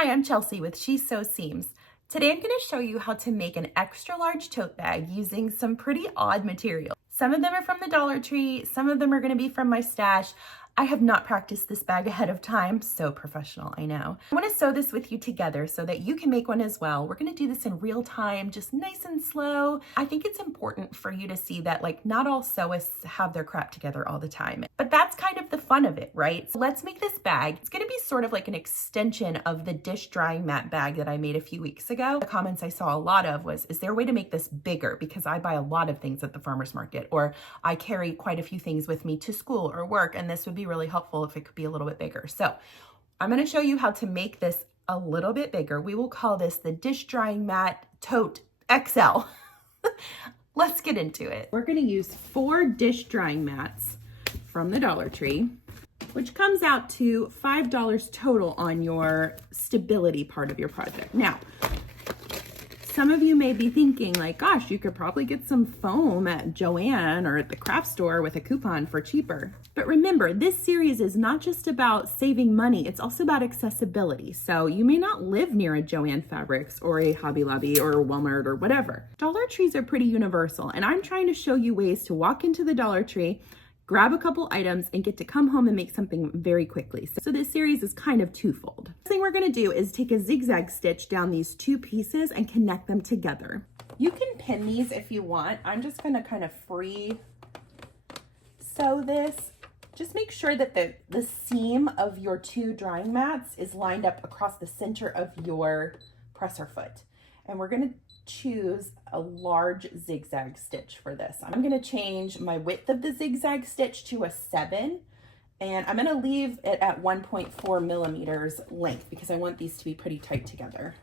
Hi, I'm Chelsea with She Sews Seams. Today I'm going to show you how to make an extra large tote bag using some pretty odd material. Some of them are from the Dollar Tree, some of them are going to be from my stash. I have not practiced this bag ahead of time, so professional, I know. I want to sew this with you together so that you can make one as well. We're going to do this in real time, just nice and slow. I think it's important for you to see that not all sewists have their crap together all the time, but that's kind of the fun of it, right? So let's make this bag. It's going to be sort of like an extension of the dish drying mat bag that I made a few weeks ago. The comments I saw a lot of was, is there a way to make this bigger? Because I buy a lot of things at the farmer's market, or I carry quite a few things with me to school or work, and this would be really helpful if it could be a little bit bigger. So I'm going to show you how to make this a little bit bigger. We will call this the dish drying mat tote XL. Let's get into it. We're going to use 4 dish drying mats from the Dollar Tree, which comes out to $5 total on your stability part of your project. Now, some of you may be thinking gosh, you could probably get some foam at Joann or at the craft store with a coupon for cheaper. But remember, this series is not just about saving money, it's also about accessibility. So you may not live near a Joann Fabrics or a Hobby Lobby or a Walmart or whatever. Dollar Trees are pretty universal, and I'm trying to show you ways to walk into the Dollar Tree, grab a couple items, and get to come home and make something very quickly. So this series is kind of twofold. The thing we're gonna do is take a zigzag stitch down these 2 pieces and connect them together. You can pin these if you want. I'm just gonna kind of free sew this. Just make sure that the seam of your 2 drying mats is lined up across the center of your presser foot. And we're gonna choose a large zigzag stitch for this. I'm going to change my width of the zigzag stitch to a 7, and I'm going to leave it at 1.4 millimeters length because I want these to be pretty tight together.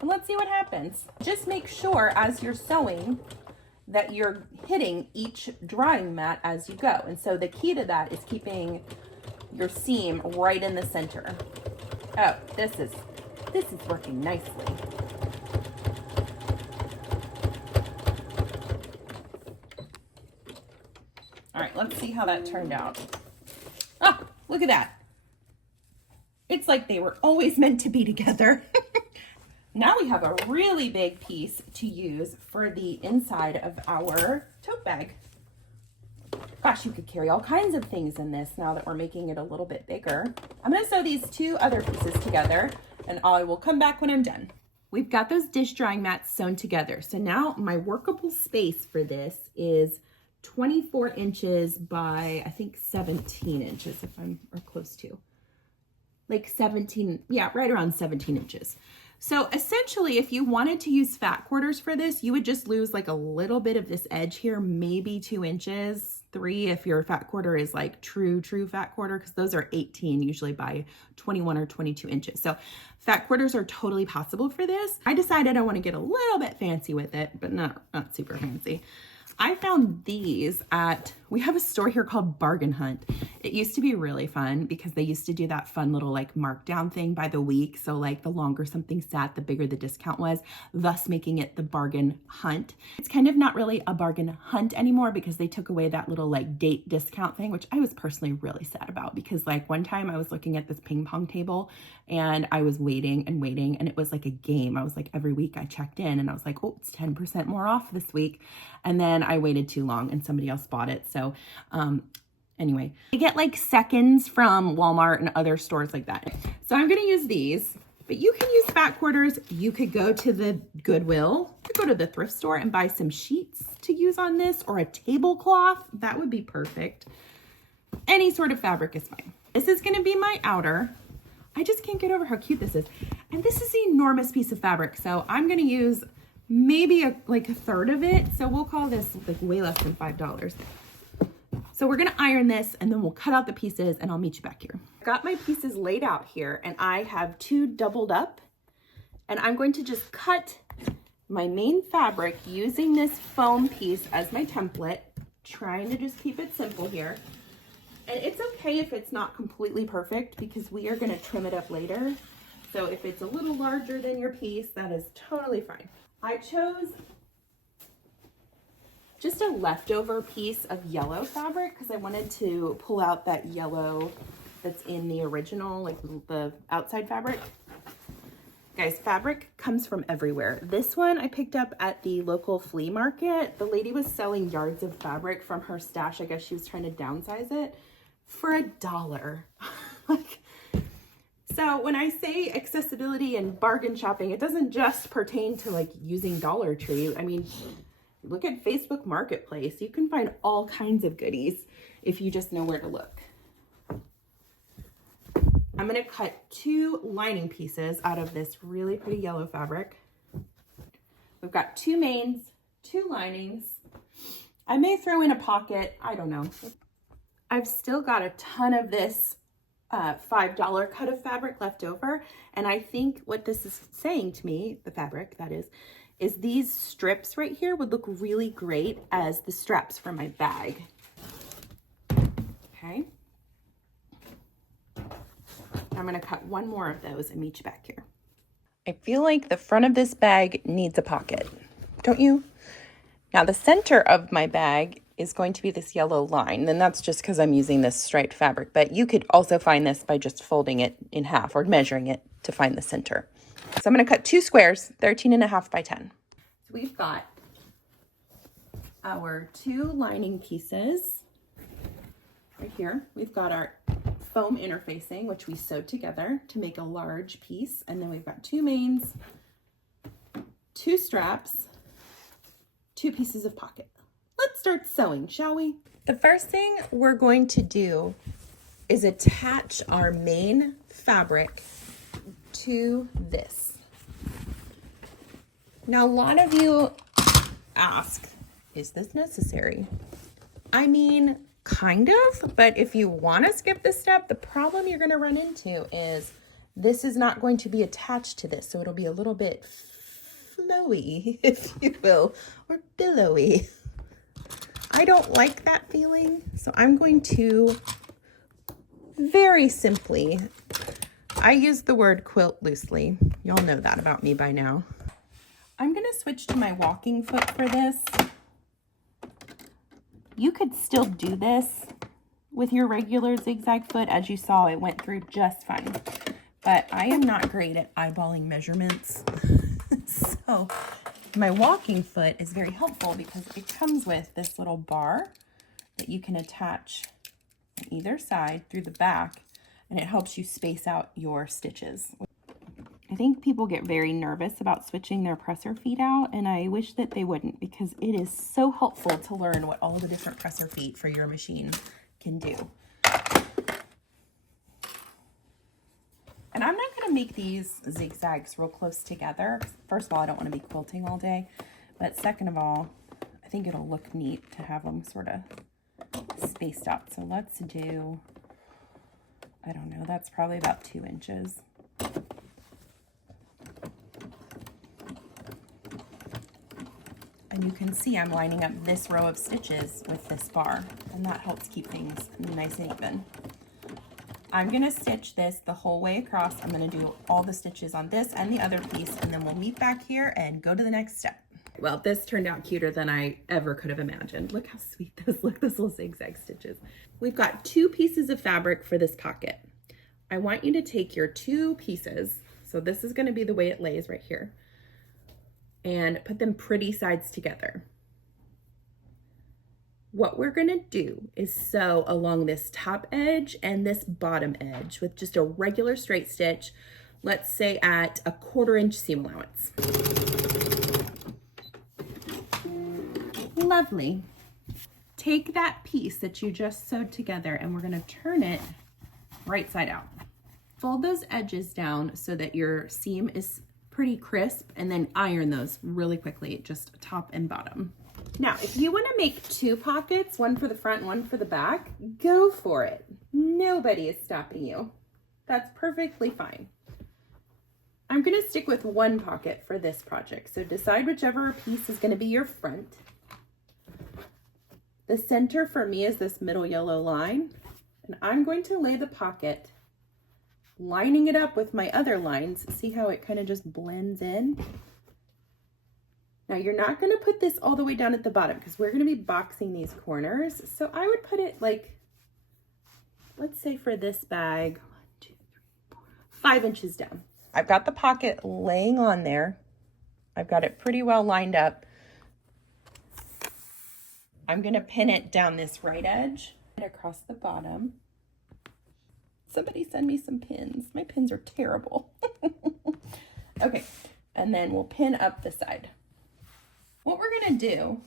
And let's see what happens. Just make sure as you're sewing that you're hitting each drying mat as you go. And so the key to that is keeping your seam right in the center. Oh, this is working nicely. All right, let's see how that turned out. Oh, look at that. It's like they were always meant to be together. Now we have a really big piece to use for the inside of our tote bag. Gosh, you could carry all kinds of things in this now that we're making it a little bit bigger. I'm gonna sew these 2 other pieces together, and I will come back when I'm done. We've got those dish drying mats sewn together. So now my workable space for this is 24 inches by, I think, 17 inches, if I'm, or close to. 17, yeah, right around 17 inches. So essentially, if you wanted to use fat quarters for this, you would just lose a little bit of this edge here, maybe 2 inches, 3 if your fat quarter is true fat quarter, because those are 18 usually by 21 or 22 inches. So fat quarters are totally possible for this. I decided I want to get a little bit fancy with it, but not super fancy. I found these we have a store here called Bargain Hunt. It used to be really fun because they used to do that fun little markdown thing by the week. So the longer something sat, the bigger the discount was, thus making it the Bargain Hunt. It's kind of not really a bargain hunt anymore because they took away that little date discount thing, which I was personally really sad about because one time I was looking at this ping pong table and I was waiting and waiting, and it was like a game. I was every week I checked in and I was oh, it's 10% more off this week. And then I waited too long and somebody else bought it. So anyway, you get seconds from Walmart and other stores like that. So I'm going to use these, but you can use fat quarters. You could go to the Goodwill, you could go to the thrift store and buy some sheets to use on this, or a tablecloth. That would be perfect. Any sort of fabric is fine. This is going to be my outer. I just can't get over how cute this is. And this is an enormous piece of fabric. So I'm going to use maybe a third of it. So we'll call this way less than $5. So we're gonna iron this and then we'll cut out the pieces and I'll meet you back here. I got my pieces laid out here and I have 2 doubled up, and I'm going to just cut my main fabric using this foam piece as my template, trying to just keep it simple here. And it's okay if it's not completely perfect because we are gonna trim it up later. So if it's a little larger than your piece, that is totally fine. I chose just a leftover piece of yellow fabric because I wanted to pull out that yellow that's in the original, the outside fabric. Guys, fabric comes from everywhere. This one I picked up at the local flea market. The lady was selling yards of fabric from her stash. I guess she was trying to downsize it for $1. Like, so when I say accessibility and bargain shopping, it doesn't just pertain to like using Dollar Tree. I mean, look at Facebook Marketplace. You can find all kinds of goodies if you just know where to look. I'm going to cut 2 lining pieces out of this really pretty yellow fabric. We've got 2 mains, 2 linings. I may throw in a pocket. I don't know. I've still got a ton of this $5 cut of fabric left over. And I think what this is saying to me, the fabric that is these strips right here would look really great as the straps for my bag. Okay. I'm going to cut 1 more of those and meet you back here. I feel like the front of this bag needs a pocket, don't you? Now the center of my bag is going to be this yellow line, and that's just because I'm using this striped fabric, but you could also find this by just folding it in half or measuring it to find the center. So I'm going to cut 2 squares, 13.5 by 10. So we've got our 2 lining pieces right here. We've got our foam interfacing, which we sewed together to make a large piece. And then we've got 2 mains, 2 straps, 2 pieces of pocket. Let's start sewing, shall we? The first thing we're going to do is attach our main fabric to this. Now, a lot of you ask, is this necessary? I mean, kind of, but if you want to skip this step, the problem you're going to run into is this is not going to be attached to this, so it'll be a little bit flowy, if you will, or billowy. I don't like that feeling, so I'm going to very simply, I use the word quilt loosely. Y'all know that about me by now. I'm going to switch to my walking foot for this. You could still do this with your regular zigzag foot. As you saw, it went through just fine. But I am not great at eyeballing measurements. So my walking foot is very helpful because it comes with this little bar that you can attach on either side through the back, and it helps you space out your stitches. I think people get very nervous about switching their presser feet out, and I wish that they wouldn't, because it is so helpful to learn what all the different presser feet for your machine can do. And I'm not going to make these zigzags real close together. First of all, I don't want to be quilting all day, but second of all, I think it'll look neat to have them sort of spaced out. So let's do, I don't know, that's probably about 2 inches. And you can see I'm lining up this row of stitches with this bar, and that helps keep things nice and even. I'm gonna stitch this the whole way across. I'm gonna do all the stitches on this and the other piece, and then we'll meet back here and go to the next step. Well, this turned out cuter than I ever could have imagined. Look how sweet those look, those little zigzag stitches. We've got 2 pieces of fabric for this pocket. I want you to take your 2 pieces, so this is gonna be the way it lays right here, and put them pretty sides together. What we're gonna do is sew along this top edge and this bottom edge with just a regular straight stitch, let's say at a 1/4 inch seam allowance. Lovely. Take that piece that you just sewed together and we're gonna turn it right side out. Fold those edges down so that your seam is pretty crisp, and then iron those really quickly, just top and bottom. Now, if you want to make 2 pockets, one for the front and one for the back, go for it. Nobody is stopping you. That's perfectly fine. I'm going to stick with 1 pocket for this project, so decide whichever piece is going to be your front. The center for me is this middle yellow line, and I'm going to lay the pocket lining it up with my other lines. See how it kind of just blends in? Now you're not going to put this all the way down at the bottom because we're going to be boxing these corners. So I would put it like, let's say for this bag, 1, 2, 3, 4, 5 inches down. I've got the pocket laying on there. I've got it pretty well lined up. I'm going to pin it down this right edge and across the bottom. Somebody send me some pins. My pins are terrible. Okay, and then we'll pin up the side. What we're going to do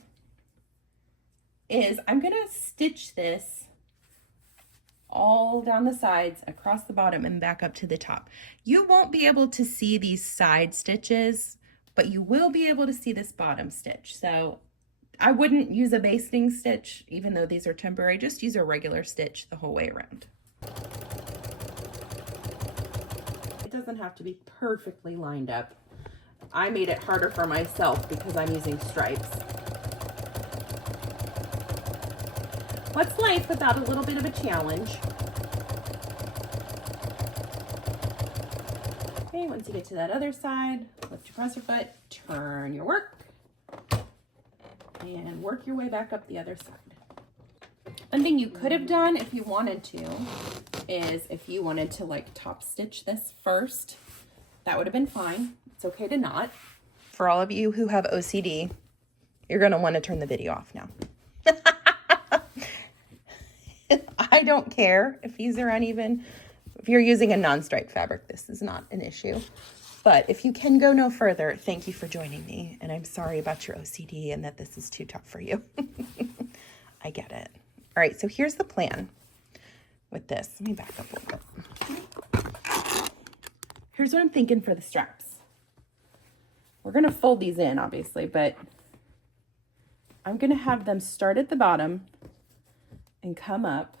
is I'm going to stitch this all down the sides, across the bottom, and back up to the top. You won't be able to see these side stitches, but you will be able to see this bottom stitch. So I wouldn't use a basting stitch, even though these are temporary. Just use a regular stitch the whole way around. It doesn't have to be perfectly lined up. I made it harder for myself because I'm using stripes. What's life without a little bit of a challenge? Okay, once you get to that other side, lift your presser foot, turn your work, and work your way back up the other side. One thing you could have done if you wanted to is if you wanted to like top stitch this first, that would have been fine. It's okay to not. For all of you who have OCD, you're going to want to turn the video off now. I don't care if these are uneven. If you're using a non-stripe fabric, this is not an issue. But if you can go no further, thank you for joining me. And I'm sorry about your OCD and that this is too tough for you. I get it. All right, so here's the plan with this. Let me back up a little bit. Here's what I'm thinking for the straps. We're going to fold these in, obviously, but I'm going to have them start at the bottom and come up.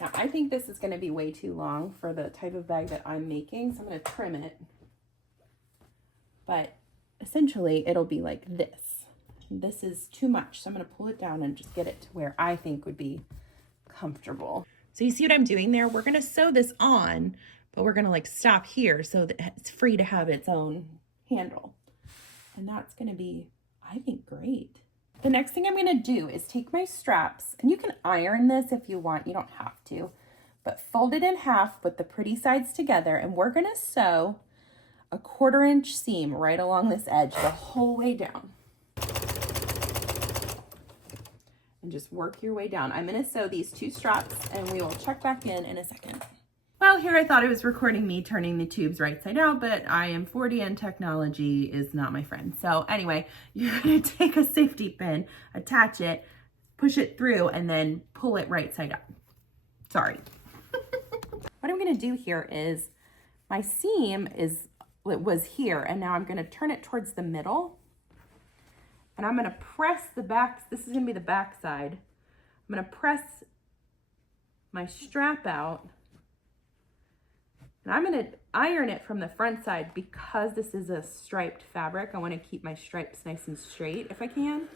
Now, I think this is going to be way too long for the type of bag that I'm making, so I'm going to trim it. But essentially, it'll be like this. This is too much, so I'm going to pull it down and just get it to where I think would be comfortable. So you see what I'm doing there? We're going to sew this on, but we're going to like stop here so that it's free to have its own handle. And that's going to be, I think, great. The next thing I'm going to do is take my straps, and you can iron this if you want, you don't have to, but fold it in half with the pretty sides together, and we're going to sew a 1/4 inch seam right along this edge the whole way down. And just work your way down. I'm going to sew these 2 straps, and we will check back in a second. Well, here I thought it was recording me turning the tubes right side out, but I am 40 and technology is not my friend. So anyway, you're going to take a safety pin, attach it, push it through, and then pull it right side up. Sorry. What I'm going to do here is my seam was here, and now I'm going to turn it towards the middle. And I'm going to press the back. This is going to be the back side. I'm going to press my strap out. And I'm going to iron it from the front side because this is a striped fabric. I want to keep my stripes nice and straight if I can.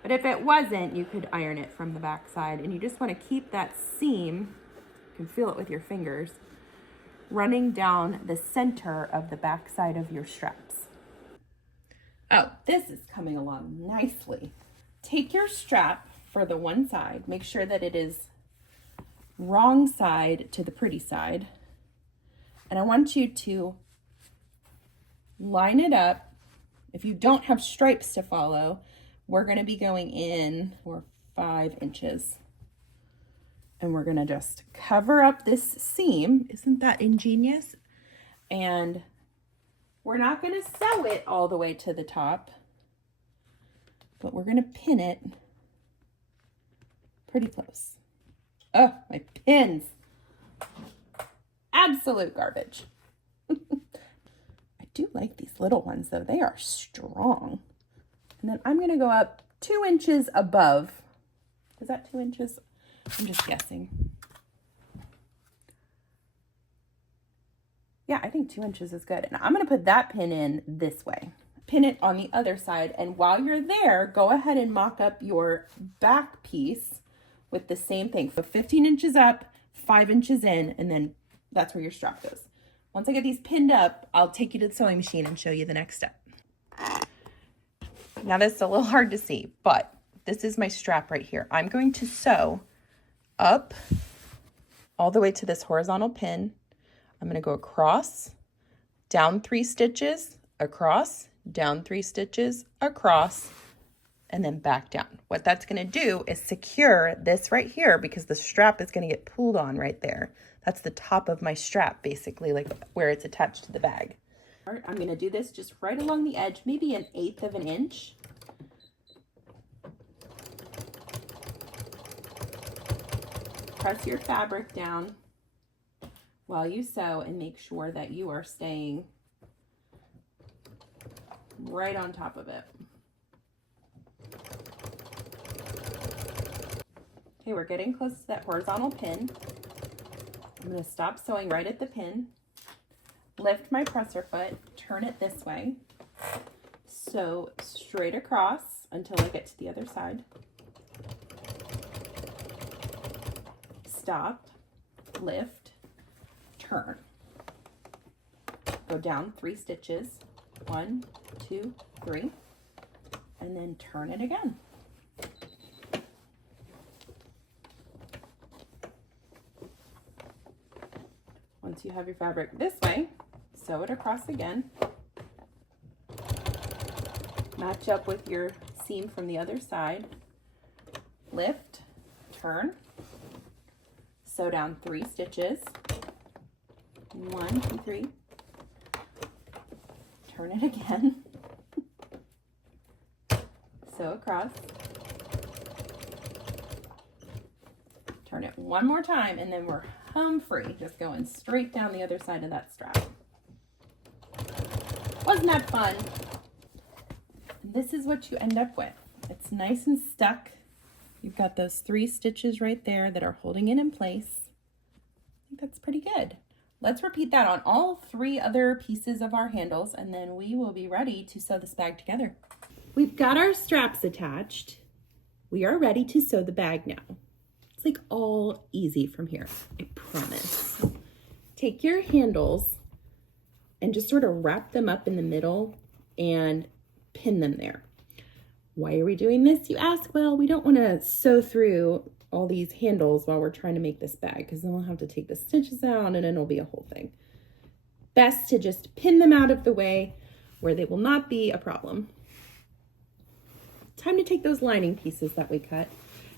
But if it wasn't, you could iron it from the back side. And you just want to keep that seam, you can feel it with your fingers, running down the center of the back side of your straps. Oh, this is coming along nicely. Take your strap for the one side. Make sure that it is wrong side to the pretty side. And I want you to line it up. If you don't have stripes to follow, we're going to be going in for 5 inches. And we're going to just cover up this seam. Isn't that ingenious? And we're not going to sew it all the way to the top, but we're going to pin it pretty close. Oh, my pins. Absolute garbage. I do like these little ones though. They are strong. And then I'm going to go up 2 inches above. Is that 2 inches? I'm just guessing. Yeah, I think 2 inches is good. And I'm going to put that pin in this way. Pin it on the other side. And while you're there, go ahead and mock up your back piece with the same thing. So 15 inches up, 5 inches in, and then that's where your strap goes. Once I get these pinned up, I'll take you to the sewing machine and show you the next step. Now this is a little hard to see, but this is my strap right here. I'm going to sew up all the way to this horizontal pin. I'm going to go across, down 3 stitches, across, down 3 stitches, across, and then back down. What that's going to do is secure this right here because the strap is going to get pulled on right there. That's the top of my strap, basically, like where it's attached to the bag. All right, I'm going to do this just right along the edge, maybe 1/8 of an inch. Press your fabric down while you sew and make sure that you are staying right on top of it. Okay, we're getting close to that horizontal pin. I'm going to stop sewing right at the pin, lift my presser foot, turn it this way, sew straight across until I get to the other side. Stop, lift, turn. Go down 3 stitches, 1, 2, 3, and then turn it again. Once you have your fabric this way, sew it across again. Match up with your seam from the other side. Lift, turn, sew down 3 stitches. 1, 2, 3. Turn it again. Sew across. Turn it one more time, and then we're home free, just going straight down the other side of that strap. Wasn't that fun? And this is what you end up with. It's nice and stuck. You've got those 3 stitches right there that are holding it in place. I think that's pretty good. Let's repeat that on all 3 other pieces of our handles, and then we will be ready to sew this bag together. We've got our straps attached. We are ready to sew the bag now. It's like all easy from here, I promise. Take your handles and just sort of wrap them up in the middle and pin them there. Why are we doing this, you ask? Well, we don't want to sew through all these handles while we're trying to make this bag, because then we'll have to take the stitches out and then it'll be a whole thing. Best to just pin them out of the way where they will not be a problem. Time to take those lining pieces that we cut.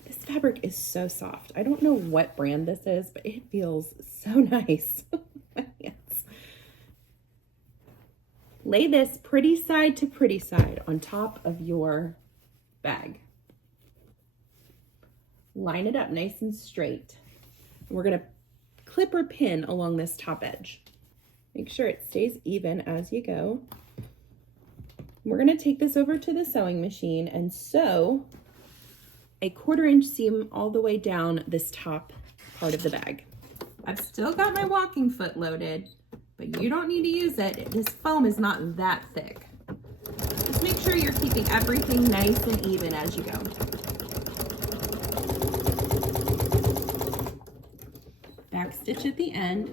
This fabric is so soft. I don't know what brand this is, but it feels so nice. Yes. Lay this pretty side to pretty side on top of your bag. Line it up nice and straight. We're going to clip or pin along this top edge. Make sure it stays even as you go. We're going to take this over to the sewing machine and sew a 1/4 inch seam all the way down this top part of the bag. I've still got my walking foot loaded, but you don't need to use it. This foam is not that thick. Just make sure you're keeping everything nice and even as you go. Back stitch at the end.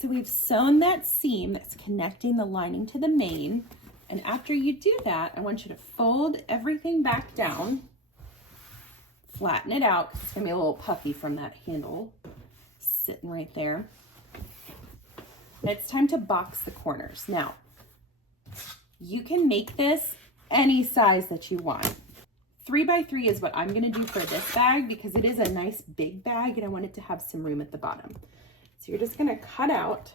So we've sewn that seam that's connecting the lining to the main. And after you do that, I want you to fold everything back down, flatten it out, because it's going to be a little puffy from that handle sitting right there. And it's time to box the corners. Now, you can make this any size that you want. 3 by 3 is what I'm going to do for this bag because it is a nice big bag and I want it to have some room at the bottom. So you're just going to cut out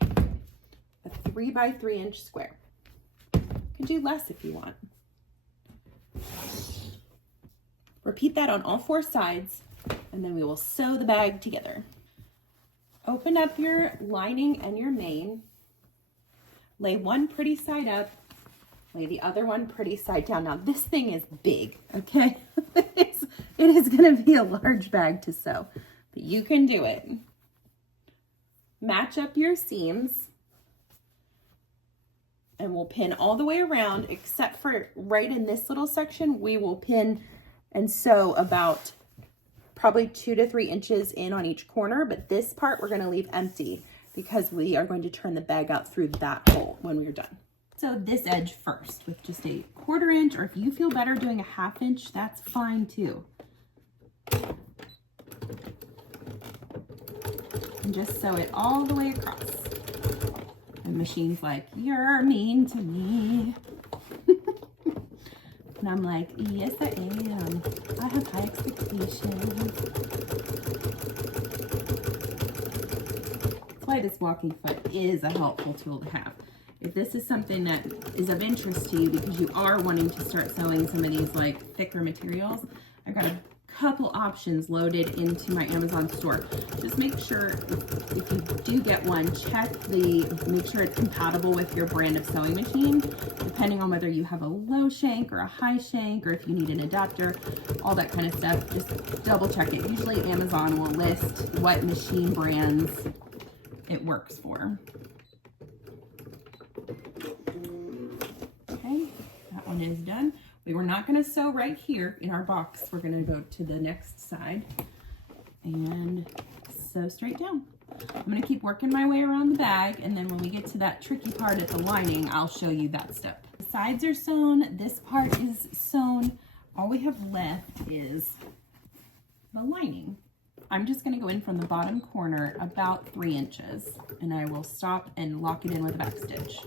a 3 by 3 inch square. You can do less if you want. Repeat that on all 4 sides and then we will sew the bag together. Open up your lining and your main. Lay one pretty side up. Lay the other one pretty side down. Now this thing is big, okay? It is going to be a large bag to sew, but you can do it. Match up your seams and we'll pin all the way around except for right in this little section. We will pin and sew about probably 2 to 3 inches in on each corner, but this part we're going to leave empty because we are going to turn the bag out through that hole when we're done. So this edge first with just a 1/4 inch, or if you feel better doing a 1/2 inch, that's fine too. and just sew it all the way across. And machine's like, you're mean to me. And I'm like, yes, I am. I have high expectations. That's why this walking foot is a helpful tool to have. If this is something that is of interest to you because you are wanting to start sewing some of these like thicker materials, I've got a couple options loaded into my Amazon store. Just make sure if you do get one, make sure it's compatible with your brand of sewing machine, depending on whether you have a low shank or a high shank, or if you need an adapter, all that kind of stuff. Just double check it. Usually Amazon will list what machine brands it works for. Okay, that one is done. We were not going to sew right here in our box. We're going to go to the next side and sew straight down. I'm going to keep working my way around the bag, and then when we get to that tricky part at the lining, I'll show you that step. The sides are sewn. This part is sewn. All we have left is the lining. I'm just going to go in from the bottom corner about 3 inches, and I will stop and lock it in with a back stitch.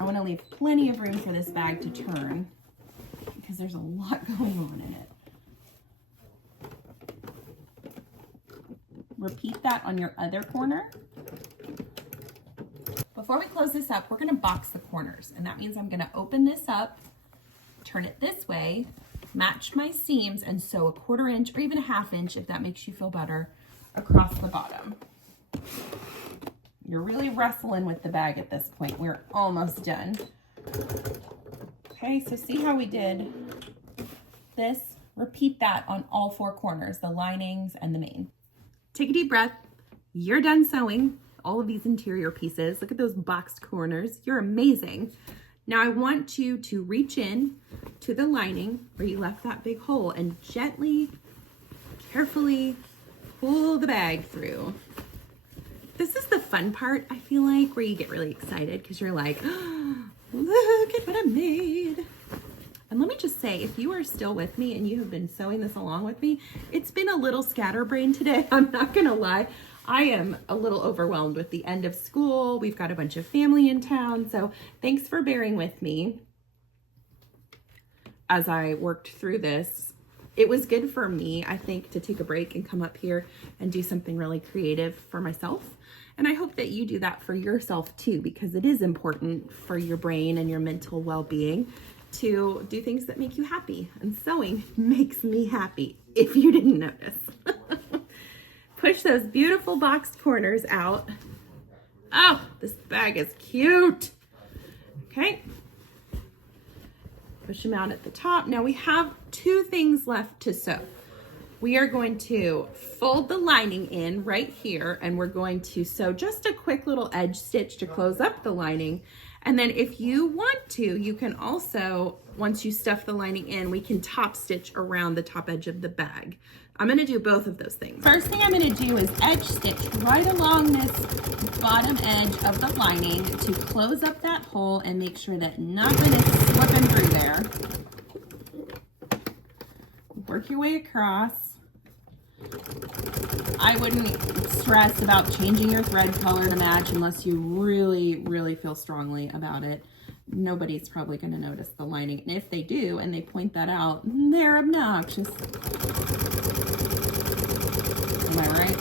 I want to leave plenty of room for this bag to turn, because there's a lot going on in it. Repeat that on your other corner. Before we close this up, we're going to box the corners, and that means I'm going to open this up, turn it this way, match my seams, and sew a 1/4 inch or even a 1/2 inch, if that makes you feel better, across the bottom. You're really wrestling with the bag at this point. We're almost done. Okay, so see how we did this? Repeat that on all 4 corners, the linings and the main. Take a deep breath. You're done sewing all of these interior pieces. Look at those boxed corners. You're amazing. Now I want you to reach in to the lining where you left that big hole and gently, carefully pull the bag through. This is the fun part, I feel like, where you get really excited because you're like, oh, look at what I made. And let me just say, if you are still with me and you have been sewing this along with me, it's been a little scatterbrained today. I'm not gonna lie. I am a little overwhelmed with the end of school. We've got a bunch of family in town, so thanks for bearing with me as I worked through this. It was good for me, I think, to take a break and come up here and do something really creative for myself. And I hope that you do that for yourself too, because it is important for your brain and your mental well-being to do things that make you happy. And sewing makes me happy, if you didn't notice. Push those beautiful boxed corners out. Oh, this bag is cute. Okay. Push them out at the top. Now we have 2 things left to sew. We are going to fold the lining in right here, and we're going to sew just a quick little edge stitch to close up the lining. And then if you want to, you can also, once you stuff the lining in, we can top stitch around the top edge of the bag. I'm gonna do both of those things. First thing I'm gonna do is edge stitch right along this bottom edge of the lining to close up that hole and make sure that nothing is slipping through there. Work your way across. I wouldn't stress about changing your thread color to match unless you really, really feel strongly about it. Nobody's probably going to notice the lining. And if they do, and they point that out, they're obnoxious. Am I right?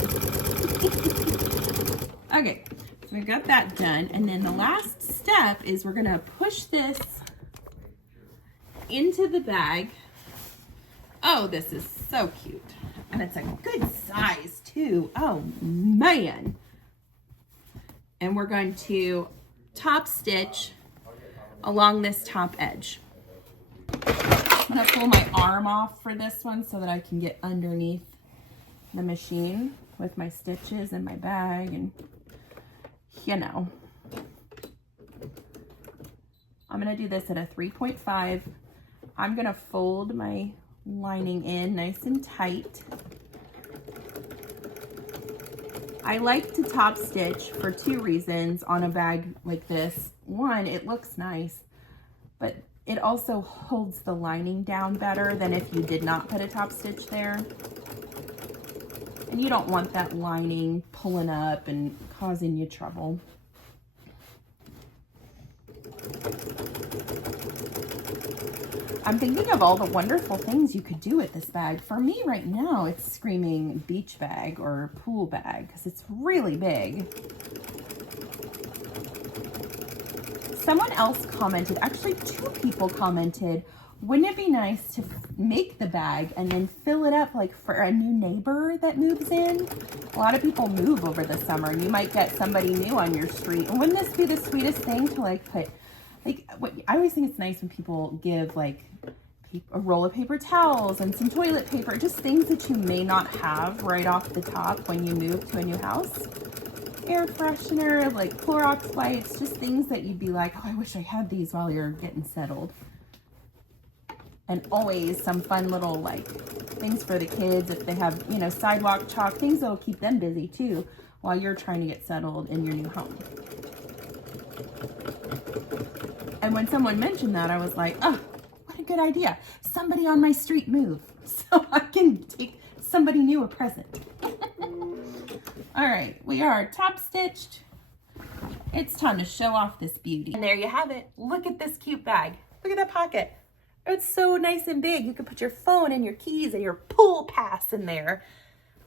Okay, so we got that done. And then the last step is we're going to push this into the bag. Oh, this is so cute. And it's a good size too. Oh man. And we're going to top stitch along this top edge. I'm gonna pull my arm off for this one so that I can get underneath the machine with my stitches and my bag, and you know. I'm gonna do this at a 3.5. I'm gonna fold my lining in nice and tight. I like to top stitch for 2 reasons on a bag like this. One, it looks nice, but it also holds the lining down better than if you did not put a top stitch there. And And you don't want that lining pulling up and causing you trouble. I'm thinking of all the wonderful things you could do with this bag. For me right now, it's screaming beach bag or pool bag because it's really big. Someone else commented, actually 2 people commented, wouldn't it be nice to make the bag and then fill it up like for a new neighbor that moves in? A lot of people move over the summer. You might get somebody new on your street. And wouldn't this be the sweetest thing to like put, like, I always think it's nice when people give like a roll of paper towels and some toilet paper, just things that you may not have right off the top when you move to a new house. Air freshener, like Clorox wipes, just things that you'd be like, oh, I wish I had these while you're getting settled. And always some fun little like things for the kids if they have, you know, sidewalk chalk, things that'll keep them busy too while you're trying to get settled in your new home. And when someone mentioned that, I was like, oh, what a good idea. Somebody on my street move so I can take somebody new a present. All right, we are top stitched. It's time to show off this beauty. And there you have it. Look at this cute bag. Look at that pocket. It's so nice and big. You can put your phone and your keys and your pool pass in there.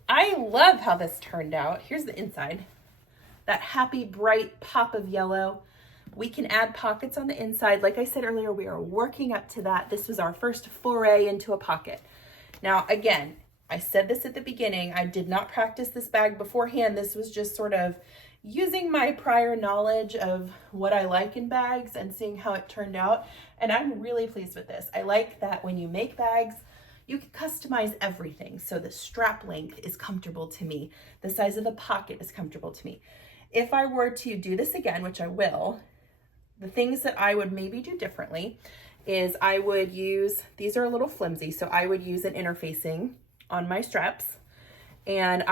I love how this turned out. Here's the inside. That happy, bright pop of yellow. We can add pockets on the inside. Like I said earlier, we are working up to that. This was our first foray into a pocket. Now, again, I said this at the beginning, I did not practice this bag beforehand. This was just sort of using my prior knowledge of what I like in bags and seeing how it turned out. And I'm really pleased with this. I like that when you make bags, you can customize everything. So the strap length is comfortable to me. The size of the pocket is comfortable to me. If I were to do this again, which I will, the things that I would maybe do differently is I would use, these are a little flimsy, so I would use an interfacing on my straps, and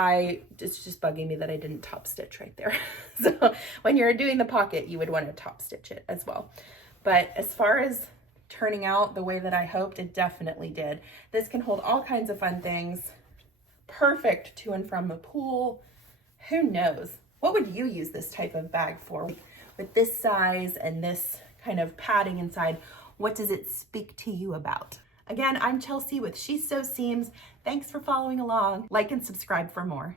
it's just bugging me that I didn't top stitch right there. So when you're doing the pocket, you would want to top stitch it as well. But as far as turning out the way that I hoped, it definitely did. This can hold all kinds of fun things. Perfect to and from the pool. Who knows? What would you use this type of bag for? With this size and this kind of padding inside, what does it speak to you about? Again, I'm Chelsea with She Sews Seams. Thanks for following along. Like and subscribe for more.